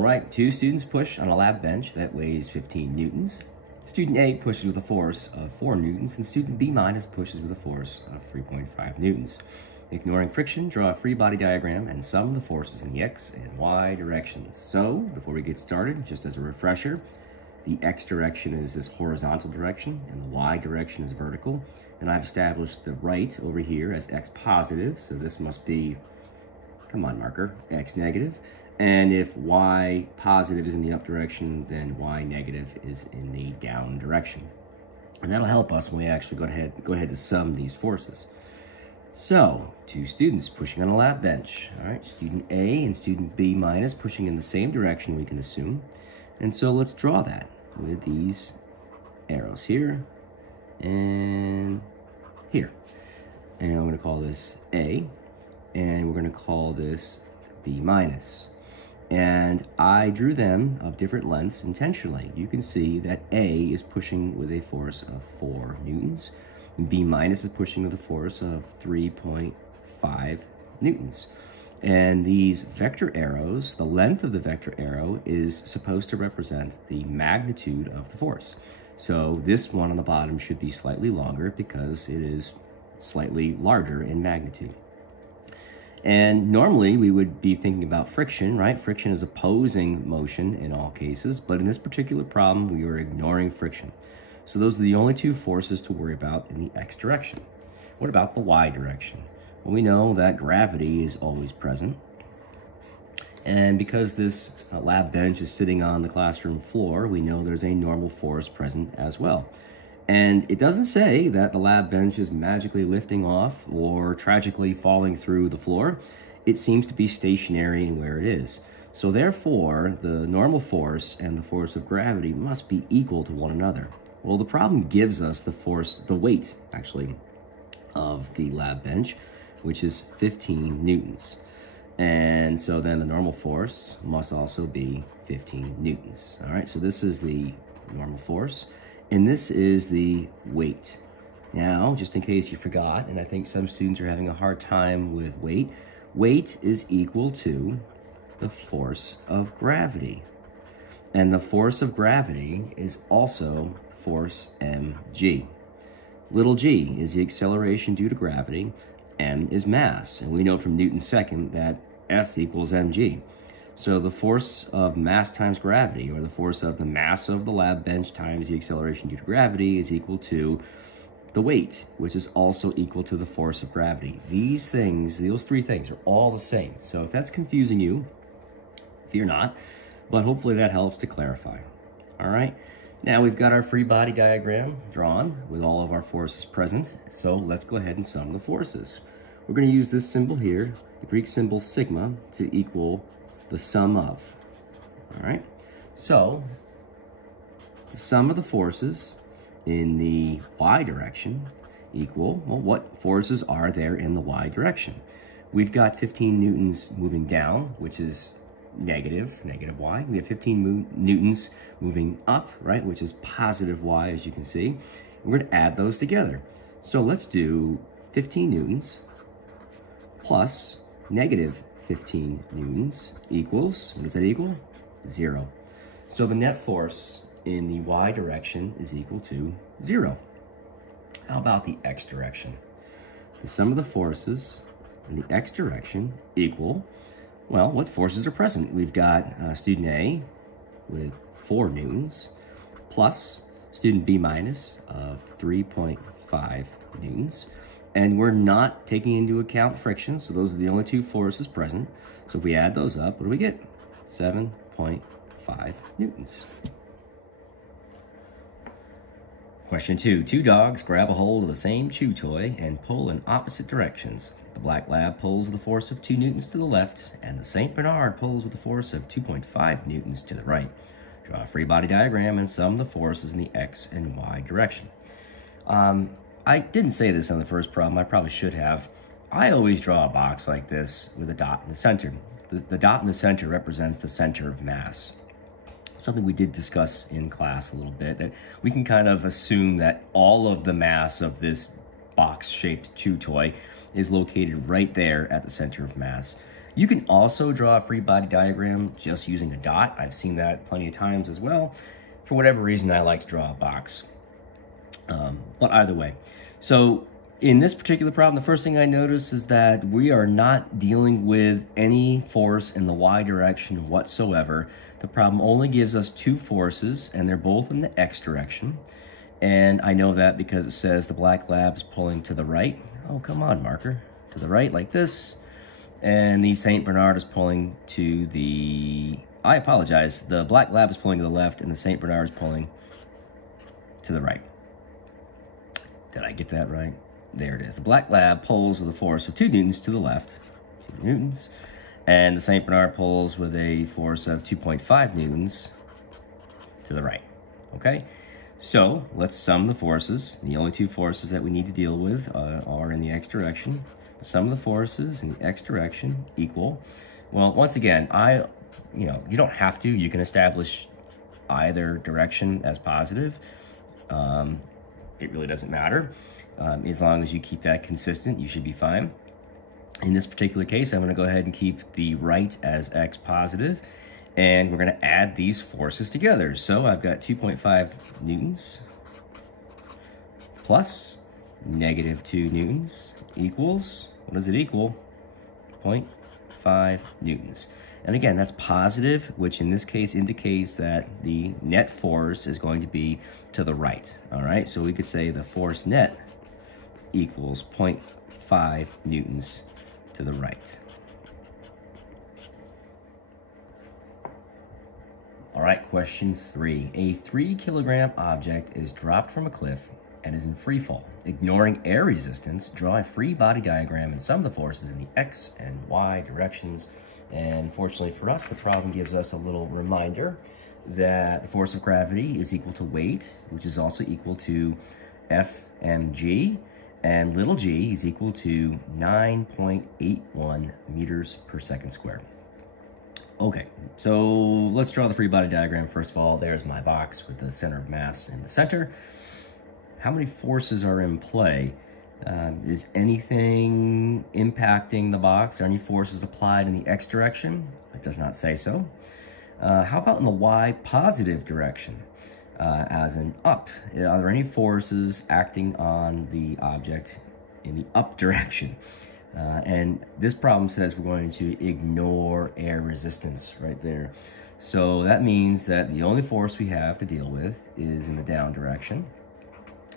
All right, two students push on a lab bench that weighs 15 newtons. Student A pushes with a force of 4 newtons, and student B minus pushes with a force of 3.5 newtons. Ignoring friction, draw a free body diagram and sum the forces in the X and Y directions. So, before we get started, just as a refresher, the X direction is this horizontal direction, and the Y direction is vertical. And I've established the right over here as X positive, so this must be, come on marker, X negative. And if Y positive is in the up direction, then Y negative is in the down direction. And that'll help us when we actually go ahead to sum these forces. So, two students pushing on a lab bench. All right, student A and student B minus pushing in the same direction, we can assume. And so let's draw that with these arrows here and here. And I'm going to call this A, and we're going to call this B minus. And I drew them of different lengths intentionally. You can see that A is pushing with a force of 4 newtons. And B minus is pushing with a force of 3.5 newtons. And these vector arrows, the length of the vector arrow is supposed to represent the magnitude of the force. So this one on the bottom should be slightly longer because it is slightly larger in magnitude. And normally we would be thinking about friction, right? Friction is opposing motion in all cases, but in this particular problem, we are ignoring friction. So those are the only two forces to worry about in the X direction. What about the Y direction? Well, we know that gravity is always present. And because this lab bench is sitting on the classroom floor, we know there's a normal force present as well. And it doesn't say that the lab bench is magically lifting off or tragically falling through the floor. It seems to be stationary in where it is. So therefore, the normal force and the force of gravity must be equal to one another. Well, the problem gives us the weight, actually, of the lab bench, which is 15 newtons. And so then the normal force must also be 15 newtons. All right, so this is the normal force. And this is the weight. Now, just in case you forgot, and I think some students are having a hard time with weight, weight is equal to the force of gravity. And the force of gravity is also force mg. Little g is the acceleration due to gravity, m is mass. And we know from Newton's second that F equals mg. So the force of mass times gravity, or the force of the mass of the lab bench times the acceleration due to gravity, is equal to the weight, which is also equal to the force of gravity. These things, those three things, are all the same. So if that's confusing you, fear not, but hopefully that helps to clarify. All right, now we've got our free body diagram drawn with all of our forces present. So let's go ahead and sum the forces. We're going to use this symbol here, the Greek symbol sigma, to equal the sum of. All right, so the sum of the forces in the Y direction equal, well, what forces are there in the Y direction? We've got 15 newtons moving down, which is negative Y. We have 15 newtons moving up, right, which is positive Y, as you can see. We're going to add those together. So let's do 15 newtons plus negative 15 newtons equals, what does that equal? 0. So the net force in the Y direction is equal to 0. How about the X direction? The sum of the forces in the X direction equal, well, what forces are present? We've got student A with 4 newtons plus student B minus of 3.5 newtons. And we're not taking into account friction, so those are the only two forces present. So if we add those up, what do we get? 7.5 newtons. Question 2. Two dogs grab a hold of the same chew toy and pull in opposite directions. The black lab pulls with a force of 2 newtons to the left, and the St. Bernard pulls with a force of 2.5 newtons to the right. Draw a free body diagram and sum the forces in the X and Y direction. I didn't say this on the first problem, I probably should have. I always draw a box like this with a dot in the center. The dot in the center represents the center of mass. Something we did discuss in class a little bit, that we can kind of assume that all of the mass of this box-shaped chew toy is located right there at the center of mass. You can also draw a free body diagram just using a dot. I've seen that plenty of times as well. For whatever reason, I like to draw a box. But either way. So in this particular problem, the first thing I notice is that we are not dealing with any force in the y direction whatsoever. The problem only gives us two forces, and they're both in the x direction. And I know that because it says the black lab is pulling to the right. Oh, come on, marker. To the right like this. And the St. Bernard is pulling to the... I apologize. The black lab is pulling to the left, and the St. Bernard is pulling to the right. Did I get that right? There it is. The black lab pulls with a force of 2 newtons to the left, 2 newtons, and the St. Bernard pulls with a force of 2.5 newtons to the right, okay? So let's sum the forces. The only two forces that we need to deal with are in the x direction. The sum of the forces in the x direction equal, well, once again, you don't have to. You can establish either direction as positive. It really doesn't matter. As long as you keep that consistent, you should be fine. In this particular case, I'm going to go ahead and keep the right as x positive, and we're going to add these forces together. So I've got 2.5 newtons plus negative 2 newtons equals, what does it equal? 0.5 newtons. And again, that's positive, which in this case indicates that the net force is going to be to the right. All right, so we could say the force net equals 0.5 newtons to the right. All right, question 3. A 3 kilogram object is dropped from a cliff and is in free fall. Ignoring air resistance, draw a free body diagram and sum the forces in the x and y directions. And fortunately for us, the problem gives us a little reminder that the force of gravity is equal to weight, which is also equal to Fmg, and little g is equal to 9.81 meters per second squared. Okay, so let's draw the free body diagram. First of all, there's my box with the center of mass in the center. How many forces are in play? Is anything impacting the box? Are any forces applied in the x direction? It does not say so. How about in the y positive direction, as in up? Are there any forces acting on the object in the up direction? And this problem says we're going to ignore air resistance right there. So that means that the only force we have to deal with is in the down direction.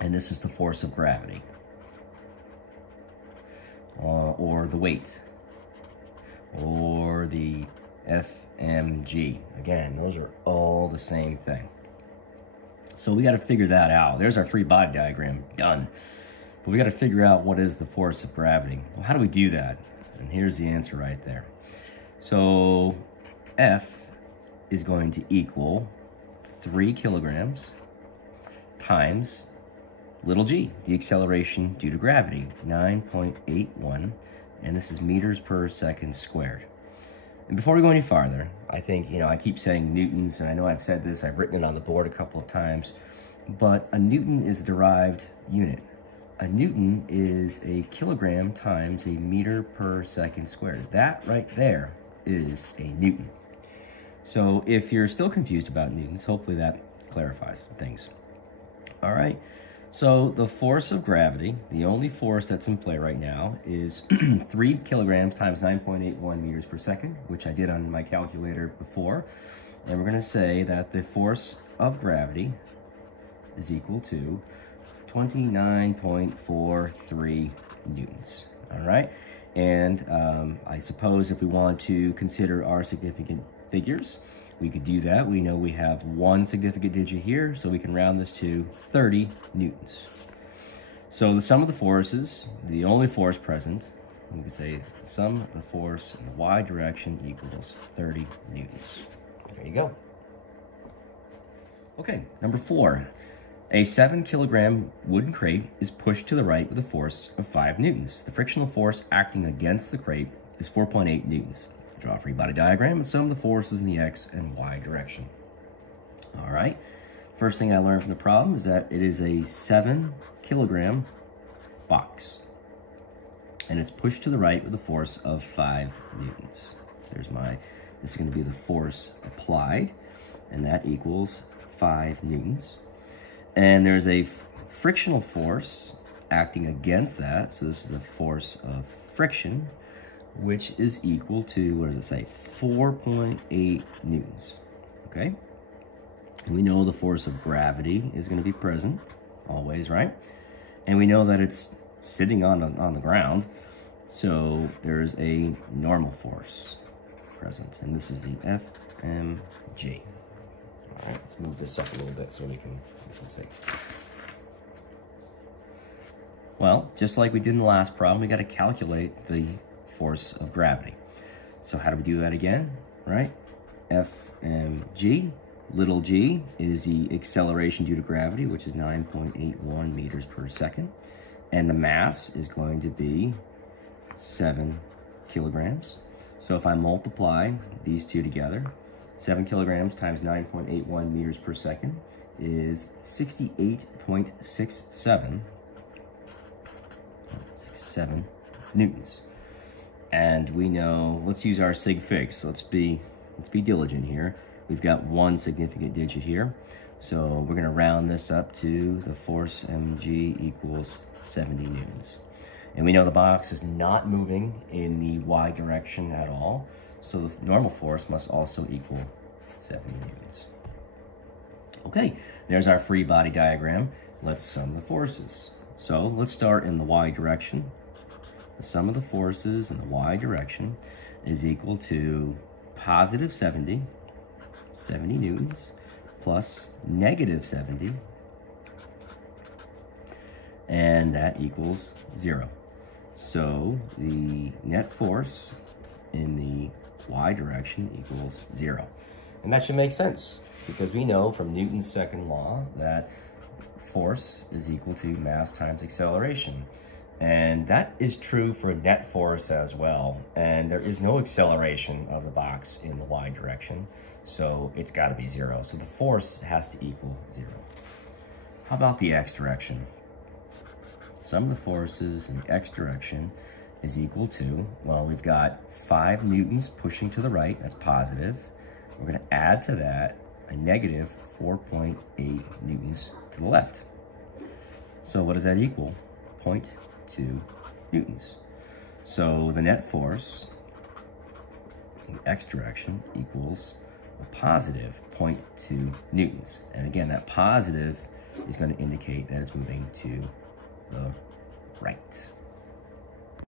And this is the force of gravity, or the weight, or the Fmg. Again, those are all the same thing. So we got to figure that out. There's our free body diagram, done. But we got to figure out what is the force of gravity. Well, how do we do that? And here's the answer right there. So F is going to equal 3 kilograms times little g, the acceleration due to gravity, 9.81, and this is meters per second squared. And before we go any farther, I think, I keep saying newtons, and I know I've said this, I've written it on the board a couple of times, but a newton is a derived unit. A newton is a kilogram times a meter per second squared. That right there is a newton. So if you're still confused about newtons, hopefully that clarifies things. All right. So the force of gravity, the only force that's in play right now, is 3 kilograms times 9.81 meters per second, which I did on my calculator before. And we're going to say that the force of gravity is equal to 29.43 newtons. All right. And I suppose if we want to consider our significant figures, we could do that. We know we have one significant digit here, so we can round this to 30 newtons. So the sum of the forces, the only force present, we can say the sum of the force in the y direction equals 30 newtons. There you go. Okay, number 4. A 7 kilogram wooden crate is pushed to the right with a force of 5 newtons. The frictional force acting against the crate is 4.8 newtons. Draw a free body diagram and sum the forces in the x and y direction. All right. First thing I learned from the problem is that it is a 7 kilogram box. and it's pushed to the right with a force of 5 newtons. This is going to be the force applied, and that equals 5 newtons. And there's a frictional force acting against that, so this is the force of friction, which is equal to, what does it say, 4.8 newtons, okay? And we know the force of gravity is going to be present, always, right? And we know that it's sitting on the ground, so there's a normal force present, and this is the FMG. All right, let's move this up a little bit so we can see. Well, just like we did in the last problem, we got to calculate the force of gravity. So how do we do that again, right? FMG, little g, is the acceleration due to gravity, which is 9.81 meters per second. And the mass is going to be 7 kilograms. So if I multiply these two together, 7 kilograms times 9.81 meters per second is 68.67 newtons. And we know, let's use our sig figs. Let's be diligent here. We've got one significant digit here. So we're going to round this up to the force mg equals 70 newtons. And we know the box is not moving in the y direction at all. So the normal force must also equal 70 newtons. Okay, there's our free body diagram. Let's sum the forces. So let's start in the y direction. The sum of the forces in the y direction is equal to positive 70 newtons, plus negative 70, and that equals 0. So the net force in the y direction equals 0. And that should make sense, because we know from Newton's second law that force is equal to mass times acceleration. And that is true for net force as well. And there is no acceleration of the box in the y direction, so it's got to be 0. So the force has to equal 0. How about the x direction? Sum of the forces in the x direction is equal to, well, we've got 5 newtons pushing to the right, that's positive. We're going to add to that a negative 4.8 newtons to the left. So what does that equal? 0.2 newtons. So the net force in the x direction equals a positive 0.2 newtons. And again, that positive is going to indicate that it's moving to the right.